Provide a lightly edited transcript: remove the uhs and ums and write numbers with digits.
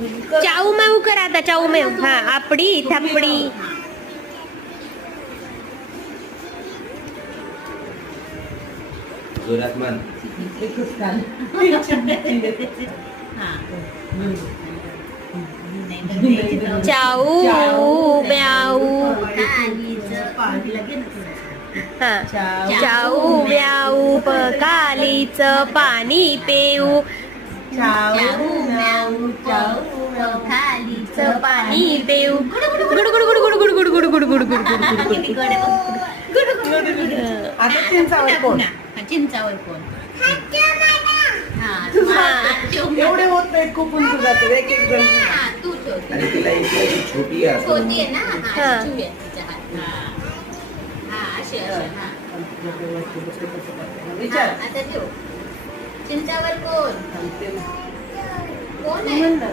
चाऊ माऊ कर आता, चाऊ माऊ. हा, आपडी थापडी. जोरात मान. चाऊ म्याऊ. हा, चाऊ म्याऊ कालीचं पाणी पेऊ. खालीचं पाणी पेऊ. Good good good good good good good good good good good. आता चिंचावर कोण? चिंचावर कोण? एवढे होत नाहीत, खूपच जातात एक एक जण. तू ठेव. आणि तिला एक छोटी आहे. छोटी आहे ना. हा. ठेवूया तिच्या हात. हा, अशी अशी. हा. विचार. आता ठेव. चिंचावर कोण? कोण आहे? म्हण ना.